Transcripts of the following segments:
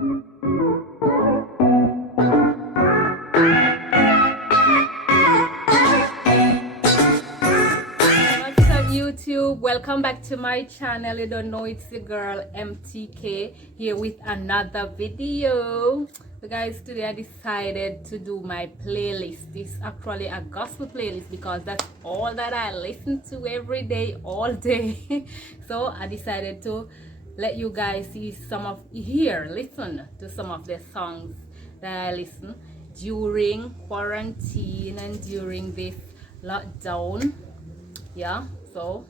What's up, YouTube? Welcome back to my channel. You don't know, it's the girl MTK here with another video. So guys, today I decided to do my playlist. It's actually a gospel playlist because that's all that I listen to every day, all day. So I decided to let you guys see listen to some of the songs that I listen during quarantine and during this lockdown. Yeah, so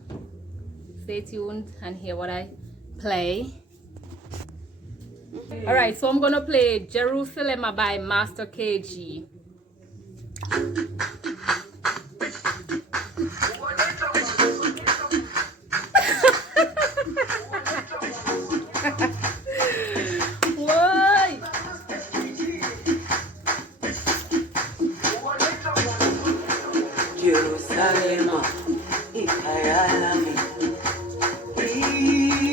stay tuned and hear what I play. All right, so I'm gonna play Jerusalem by Master KG. Why? Jerusalem, ikayalami,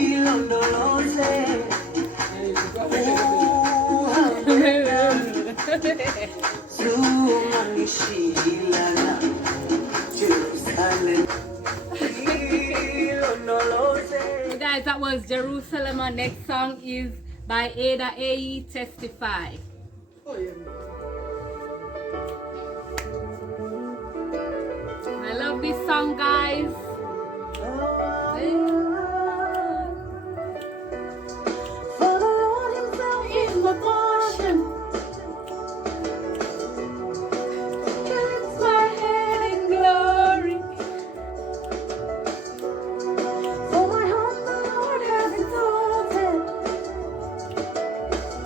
ilondoloze, zumanishilana, Jerusalem, ilondoloze. So guys, that was Jerusalem. Our next song is by Ada AE, Testify. I love this song, guys. For the Lord himself is my portion. It's my head in glory. For my heart the Lord has exalted.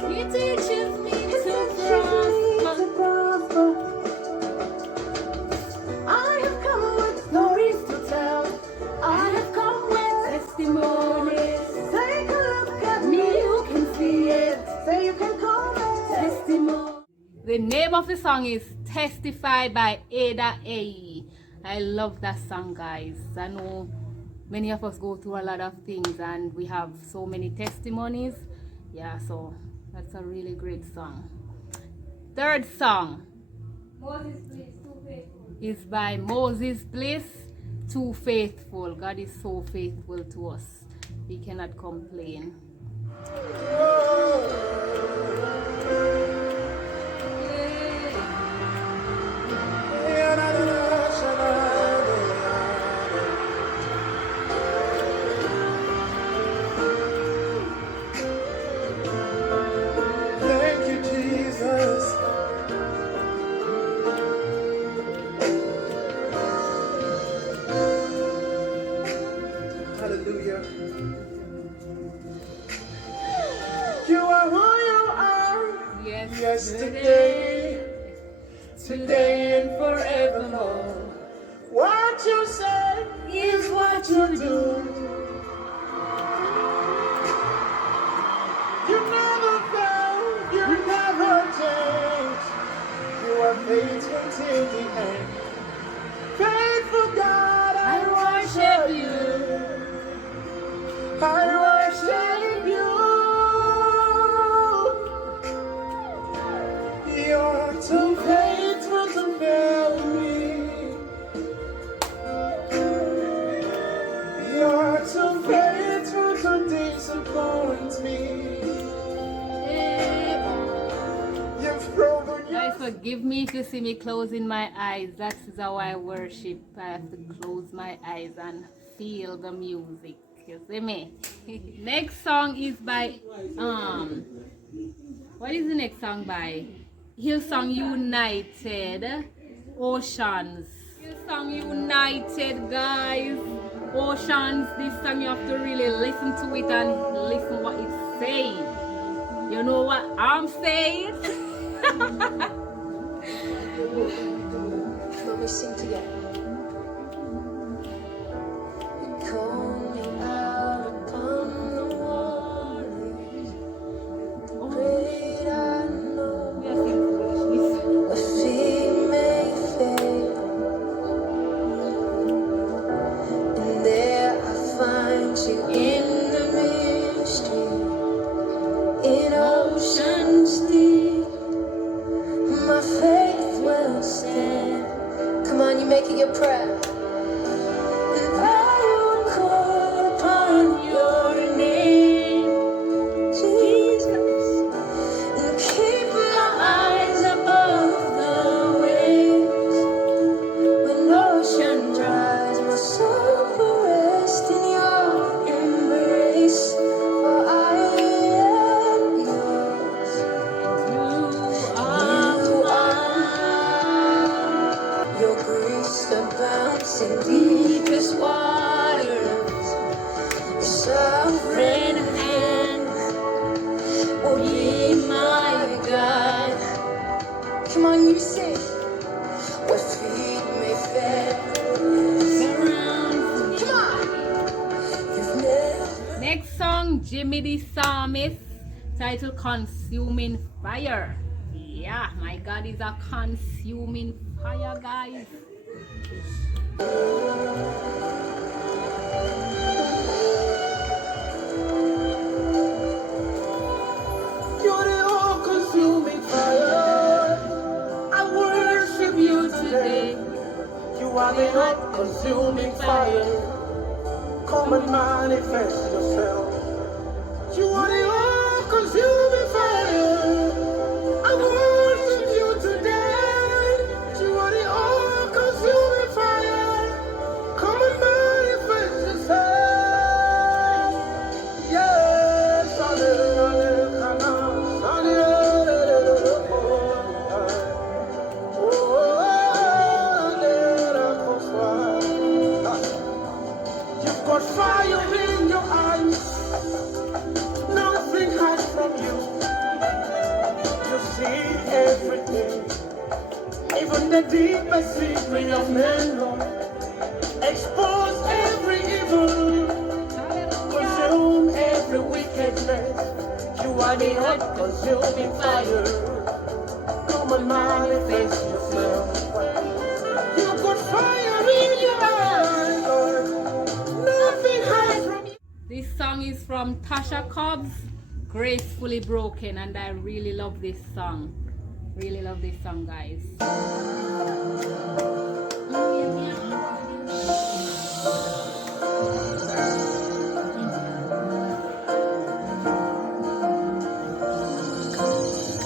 He teaches me He to teaches me to prosper. prosper. I have come with stories to tell. I have come with Testimonies. take a look at me, you can see it. Say you can call it Testimony. The name of the song is Testify by Ada AE. I love that song, guys. I know many of us go through a lot of things and we have so many testimonies. Yeah, so that's a really great song. Third song is by Moses Bliss, Too Faithful. God is so faithful to us. We cannot complain. Thank you, Jesus. Hallelujah. You are who you are. Yesterday, today, and forevermore. What you say is what you do. You never fail, you never change. You are faithful till the end. Faithful God, I worship you. I worship you. You're too faithful to fail me. You're too faithful to disappoint me. You've proven Guys, forgive me if you see me closing my eyes. That is how I worship. I have to close my eyes and feel the music. You see me? Next song is by what is the next song by? Hillsong United, Oceans. Hillsong United, guys. Oceans. This song you have to really listen to it and listen what it's saying. You know what I'm saying? Let me sing together. You call me out upon the waters. Great I know. A feet may fail, and there I find you in the mystery, in all oceans deep, my faith will stand. Come on, you make it your prayer. And I will call upon your name, Jesus, and keep my eyes above the waves. When ocean rise, my soul will rest in your embrace. For I am yours. You are mine. Your grace abounds in deepest waters. Your sovereign hand will be my guide. Come on, you sing. Where feet may fail, surround me. Come on. You've never. Next song, Jimmy the Psalmist, titled Consuming Fire. Yeah, my God is a consuming fire, guys. You're the all-consuming fire. I worship you today. You are the all-consuming fire. Come and manifest yourself. You are the all-consuming fire. I worship you today. You are the all-consuming fire. Come and manifest yourself. Yes, hallelujah, you've got fire in your eyes. Nothing hides from you. You see everything, even the deepest secret of men, Lord. Expose every evil, consume every wickedness. You are the all-consuming fire. Come and manifest yourself. You've got fire in your eyes, Lord. Nothing hides from you. This song is from Tasha Cobbs, Gracefully Broken, and I really love this song. Really love this song, guys.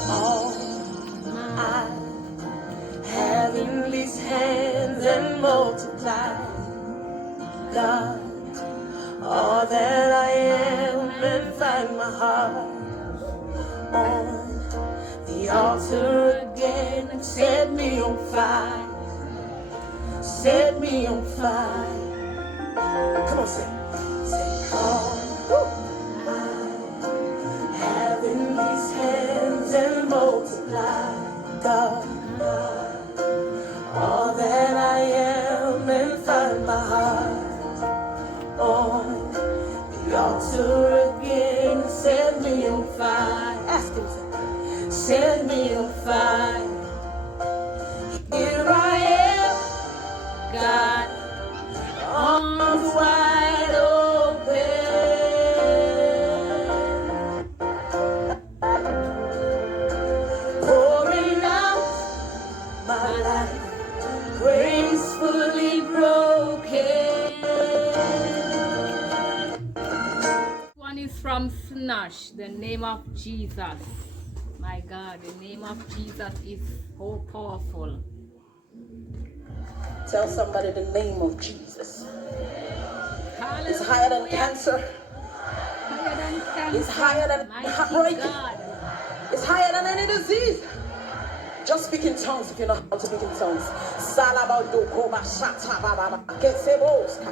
All I have in these hands and multiply, God, all that I am, and find my heart on the altar again and set me on fire. Set me on fire. Come on, sing. Say, all I have in these hands and multiply, God, all that I am, and find my heart on the altar again. Set me on fire. Ask him to set me on fire. Here I am, God, arms wide open, pouring out my life, gracefully broken. One is from Snash, The Name of Jesus. My God, the name of Jesus is so powerful. Tell somebody the name of Jesus. Hallelujah. It's higher than cancer. Higher than cancer. It's higher than Mighty heartbreak. God. It's higher than any disease. Just speak in tongues if you know how to speak in tongues. Salabadokoma shata baba keseboska.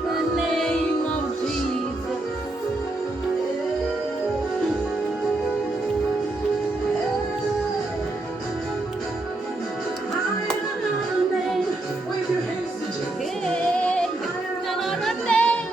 The name of Jesus. Wave your hands to Jesus. Hey, another name.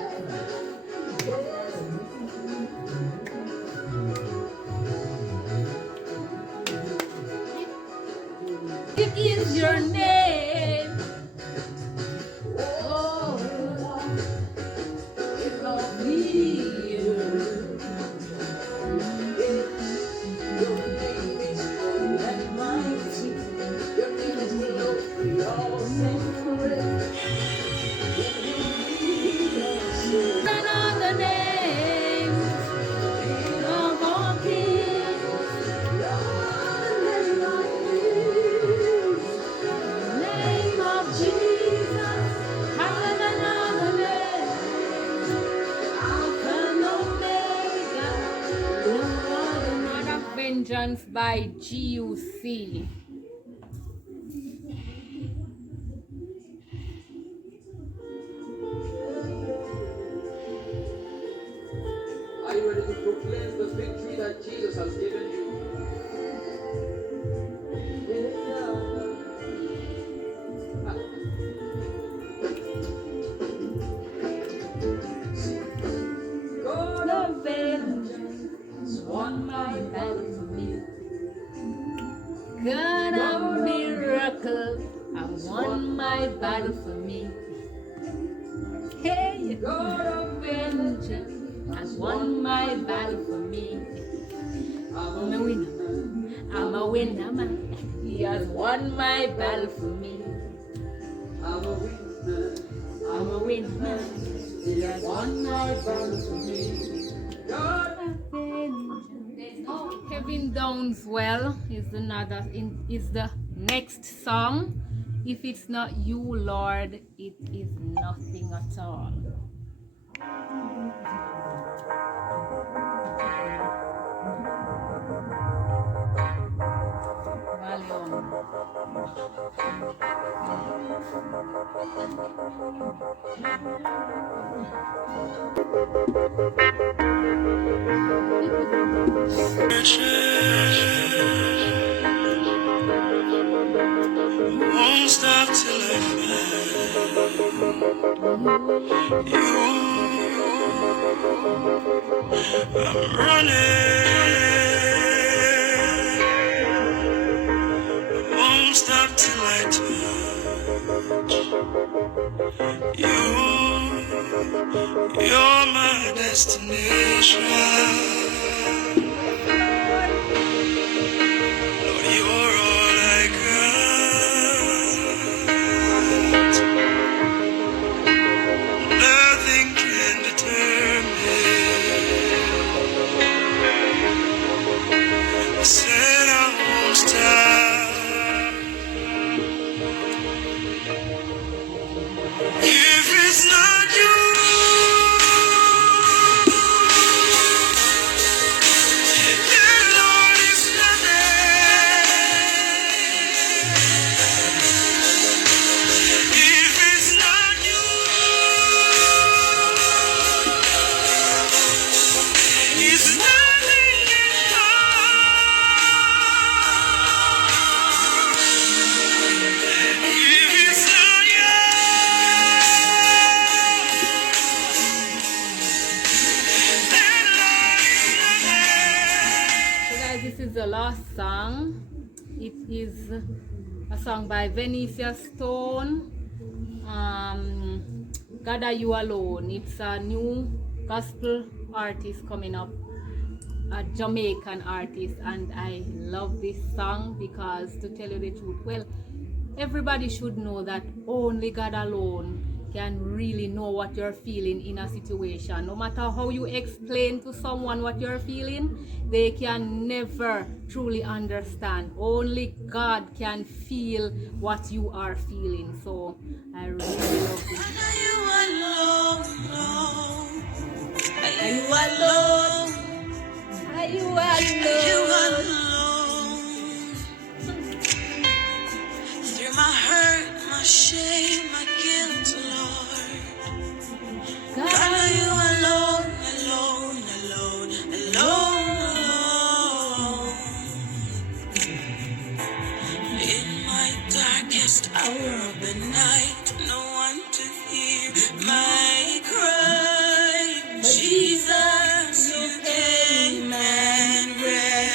Vengeance by GUC. Are you ready to proclaim the victory that Jesus has given you? God of vengeance won my battle for me. God of miracle, I won my battle for me. Hey, God of vengeance has won my battle for me. I'm a winner, I'm a winner man. He has won my battle for me. I'm a winner. I'm a winner man. He has won my battle for me. God of vengeance. Heaven Downs Well is is the next song. If it's not you, Lord, it is nothing at all. won't stop till I find you. I'm running, won't stop till I touch you. You're my destination. Lord, you're all I got. Nothing can deter me. I said I won't stop. If it's not you, then Lord, it's nothing. If it's not you, it's nothing at all. If it's not you, then Lord, it's nothing. So guys, this is the last song. It is a song by Venetia Stone. God Are You Alone. It's a new gospel artist coming up, a Jamaican artist, and I love this song because, to tell you the truth, well, everybody should know that only God alone can really know what you're feeling in a situation. No matter how you explain to someone what you're feeling, they can never truly understand. Only God can feel what you are feeling. So I really love this. Are you alone? Are you alone? Are you Are you alone? alone? Through my hurt, my shame, my guilt, Lord. God, are you alone, alone, alone, alone, alone? In my darkest hour of the night, no one to hear my cry. Jesus, you came and rescued.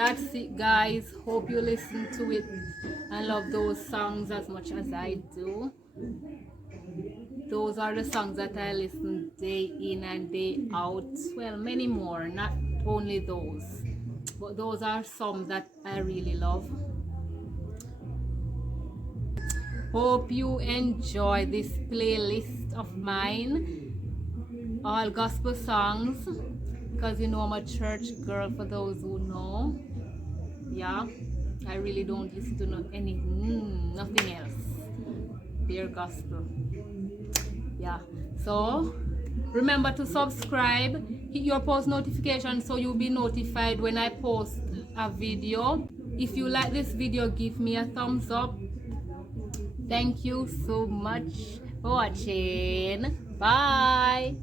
that's it, guys. Hope you listen to it and love those songs as much as I do. Those are the songs that I listen day in and day out. Well, many more, not only those, but those are some that I really love. Hope you enjoy this playlist of mine, all gospel songs, because you know I'm a church girl, for those who know. Yeah, I really don't listen to nothing else. Pure gospel. Yeah, so remember to subscribe, hit your post notification so you'll be notified when I post a video. If you like this video, give me a thumbs up. Thank you so much for watching. Bye.